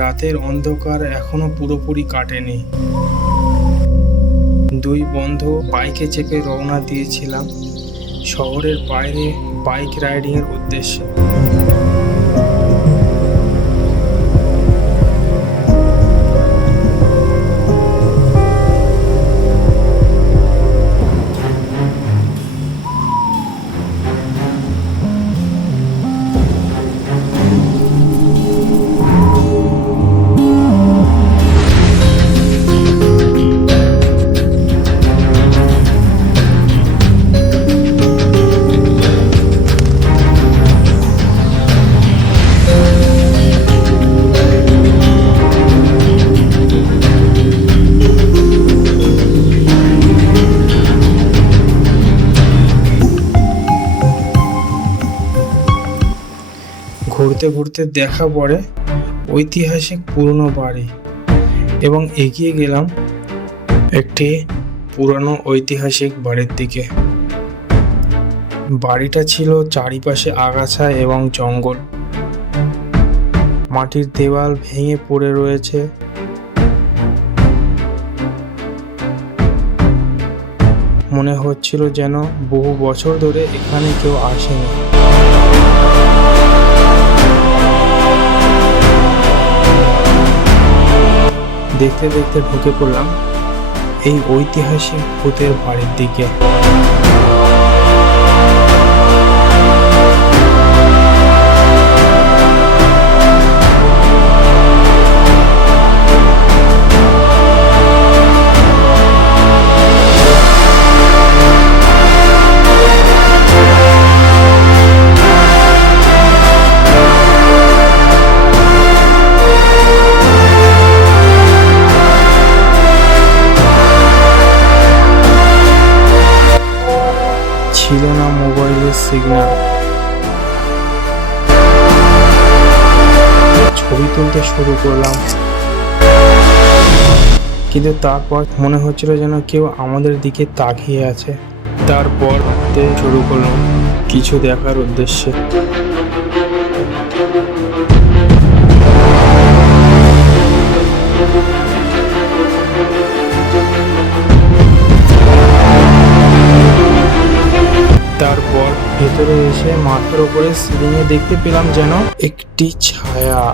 রাতের অন্ধকার এখনো পুরোপুরি কাটেনি। দুই বন্ধু বাইকে চেপে রওনা দিয়েছিলাম শহরের বাইরে বাইক রাইডিংয়ের উদ্দেশ্যে। ঘুরতে ঘুরতে দেখা পড়ে ঐতিহাসিক পুরনো বাড়ি এবং এগিয়ে গেলাম একটি পুরনো ঐতিহাসিক বাড়ির দিকে। বাড়িটা ছিল চারিপাশে আগাছা এবং জঙ্গল, মাটির দেওয়াল ভেঙে পড়ে রয়েছে। মনে হচ্ছিল যেন বহু বছর ধরে এখানে কেউ আসেনি। দেখতে দেখতে ঢুকে পড়লাম এই ঐতিহাসিক ভূতের বাড়ির দিকে। ছিল না মোবাইলের সিগন্যাল। ছবি তুলতে শুরু করলাম, কিন্তু তারপর মনে হচ্ছিল যেন কেউ আমাদের দিকে তাকিয়ে আছে। তারপর ভাবতে শুরু করলাম কিছু দেখার উদ্দেশ্যে। তারপর ভেতরে এসে মাথার উপরে সিলিংয়ে দেখতে পেলাম যেন একটি ছায়া।